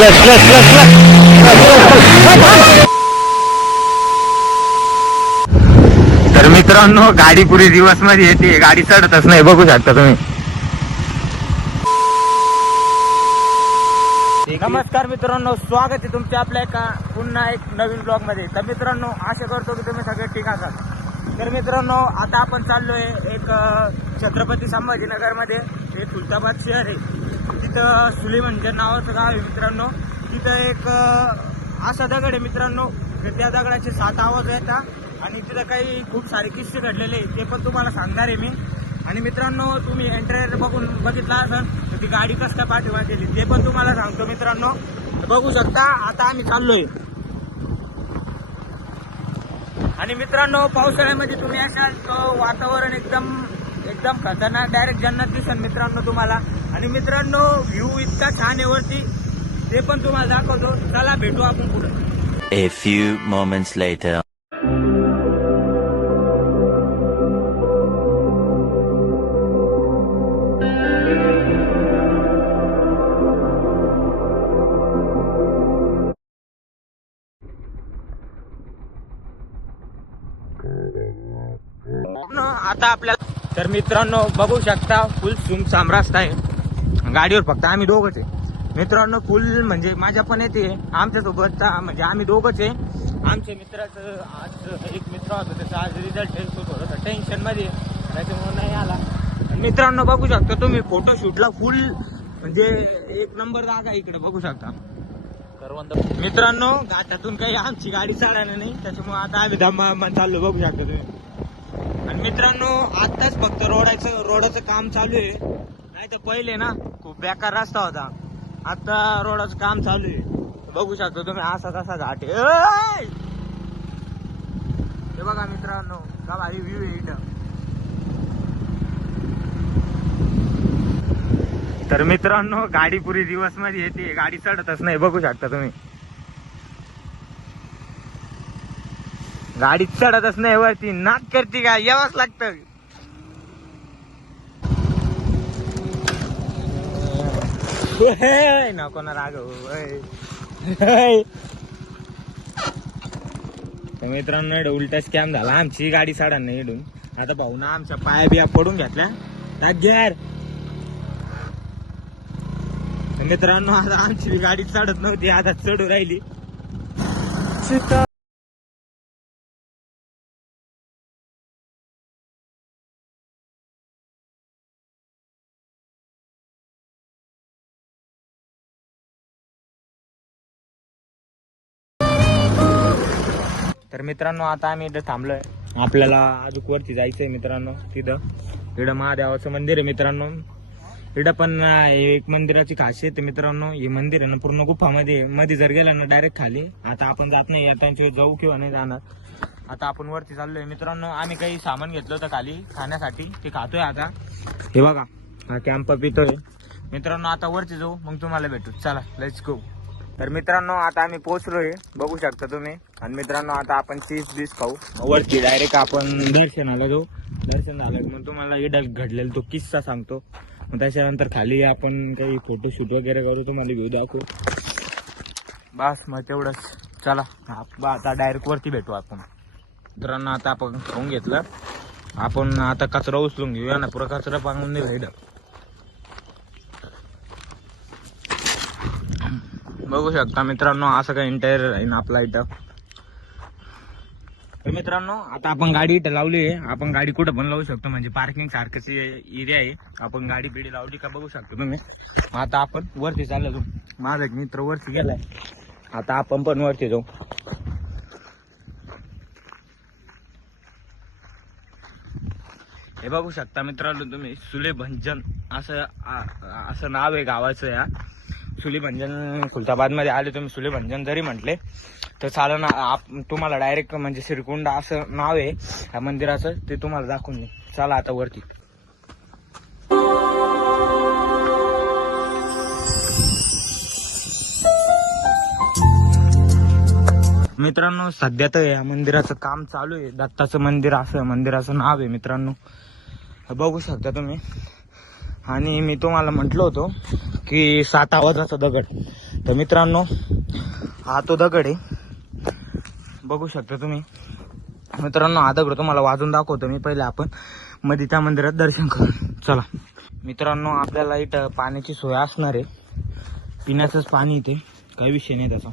Clutch clutch clutch तर मित्रांनो गाडी पुरी दिवसमध्ये येते. गाडी चढतच नाही. बघू शकता तुम्ही. नमस्कार मित्रांनो स्वागत आहे तुमच्या आपल्या एका पुन्हा एक नवीन ब्लॉगमध्ये तर मित्रांनो आशा करतो की तुम्ही सगळे ठीक आहात. तर मित्रांनो आता आपण चाललोय एक छत्रपती संभाजीनगरमध्ये हे खुलताबाद शहर आहे. तिथं सुलेमनच्या नावाचं गाव आहे मित्रांनो. तिथं एक असा दगड आहे मित्रांनो. तर त्या दगडाचे सात आवाज येतात आणि तिथं काही खूप सारे किस्से घडलेले आहेत. ते पण तुम्हाला सांगणार आहे मी. आणि मित्रांनो तुम्ही एंट्रेर बघून बघितला असाल तर ती गाडी कसं काय पाठीमागे गेली ते पण तुम्हाला सांगतो मित्रांनो. बघू शकता आता आम्ही चाललोय. आणि मित्रांनो पावसाळ्यामध्ये तुम्ही असाल तर वातावरण एकदम एकदम खतरनाक. डायरेक्ट जन्नत दिसेल मित्रांनो तुम्हाला. आणि मित्रांनो व्ह्यू इतका छान आहे वरती. ते पण तुम्हाला दाखवतो. चला भेटू आपण पुढे. A few moments later. आता आपल्याला तर मित्रांनो बघू शकता फुल सुमसाम साम्रास्त आहे. गाडीवर फक्त आम्ही दोघच आहे. मित्रांनो फुल म्हणजे माझ्या पण येते आमच्यासोबत म्हणजे आम्ही दोघच आहे. आमच्या मित्राचं आज एक मित्र होता त्याचा आज रिझल्ट आहे तो थोडंसं टेन्शनमध्ये त्याच्यामुळे नाही आला. मित्रांनो बघू शकता तुम्ही फोटोशूटला फुल म्हणजे एक नंबर जागा इकडे बघू शकता. मित्रांनो घाटातून काही आमची गाडी चालणार नाही त्याच्यामुळे आता आम्ही दमा चाललो बघू शकता तुम्ही. मित्रांनो आताच फक्त रोडाचं रोडाचं काम चालू आहे. नाही तर पहिले ना खूप बेकार रस्ता होता. आता रोडाचं काम चालू आहे. बघू शकता तुम्ही असा तसा घाट आहे. हे बघा मित्रांनो का भारी व्ह्यू आहे इथं. तर मित्रांनो गाडी पुरी दिवसमध्ये येते. गाडी चढतच नाही बघू शकता तुम्ही. गाडी चढतच नाही वरती नाक करते का? यावंच लागतं. नको ना राग मित्रांनो एड उलटा स्कॅम झाला. आमची गाडी साडा नाही इडून आता भाऊ ना आमच्या पाया बिया पडून घेतल्या. त्यात घ्यार मित्रांनो आता आमची गाडी चढत नव्हती. आता चढू राहिली. तर मित्रांनो आता आम्ही इथं थांबलोय. आपल्याला अजून वरती जायचंय मित्रांनो तिथं. इकडं महादेवाचं मंदिर आहे मित्रांनो. इकडं पण एक मंदिराची खासियत आहे मित्रांनो. हे मंदिर आहे ना पूर्ण गुफामध्ये. मध्ये जर गेला ना डायरेक्ट खाली. आता आपण जात नाही या जाऊ किंवा नाही जाणार. आता आपण वरती चाललोय. मित्रांनो आम्ही काही सामान घेतलं होतं खाली खाण्यासाठी. ते खातोय आता. हे बघा हा कॅम्प पितोय. मित्रांनो आता वरती जाऊ. मग तुम्हाला भेटू. चला लेट्स गो तर मित्रांनो आता आम्ही पोहोचलोय. बघू शकता तुम्ही. आणि मित्रांनो आता आपण चीज बीज खाऊ. वरती डायरेक्ट आपण दर्शनाला जाऊ. दर्शन झालं मग तुम्हाला इडल घडलेला तो किस्सा सांगतो. मग त्याच्यानंतर खाली आपण काही फोटोशूट वगैरे करू तुम्हाला व्ह्यू दाखवू. बस मग तेवढंच. चला आता डायरेक्ट वरती भेटू आपण. मित्रांनो आता आपण खाऊन घेतलं. आपण आता कचरा उचलून घेऊया ना पुरा कचरा पांगून दिला बघू शकता मित्रांनो असं काही इंटेरियर आहे ना आपला इथं. तर मित्रांनो आता आपण गाडी इथं लावली आहे. आपण गाडी कुठं पण लावू शकतो म्हणजे पार्किंग सारखंच एरिया आहे. आपण गाडी बिडी लावली का बघू शकतो तुम्ही. आता आपण वरती चाललो जाऊ. माझा एक मित्र वरती गेलाय. आता आपण पण वरती जाऊ. हे बघू शकता मित्रांनो तुम्ही सुले भंजन असं असं नाव आहे गावाचं या. सुली भंजन खुलताबादमध्ये आले तुम्ही सुली भंजन जरी म्हटले तर चालेल ना आप- तुम्हाला डायरेक्ट म्हणजे श्रीकुंड असं नाव आहे या मंदिराचं ते तुम्हाला दाखवून दे चला आता वरती. मित्रांनो सध्या तर या मंदिराचं काम चालू आहे. दत्ताचं मंदिर असं मंदिराचं नाव आहे मित्रांनो. बघू शकता तुम्ही. आणि मी तुम्हाला म्हटलं होतो की सात आवाजाचा दगड. तर मित्रांनो हा तो दगड आहे. बघू शकता तुम्ही. मित्रांनो हा दगड तुम्हाला वाजून दाखवतो मी पहिले आपण. मध्ये त्या मंदिरात दर्शन करू चला. मित्रांनो आपल्याला इथं पाण्याची सोय असणार आहे. पिण्याचंच पाणी इथे. काही विषय नाही त्याचा.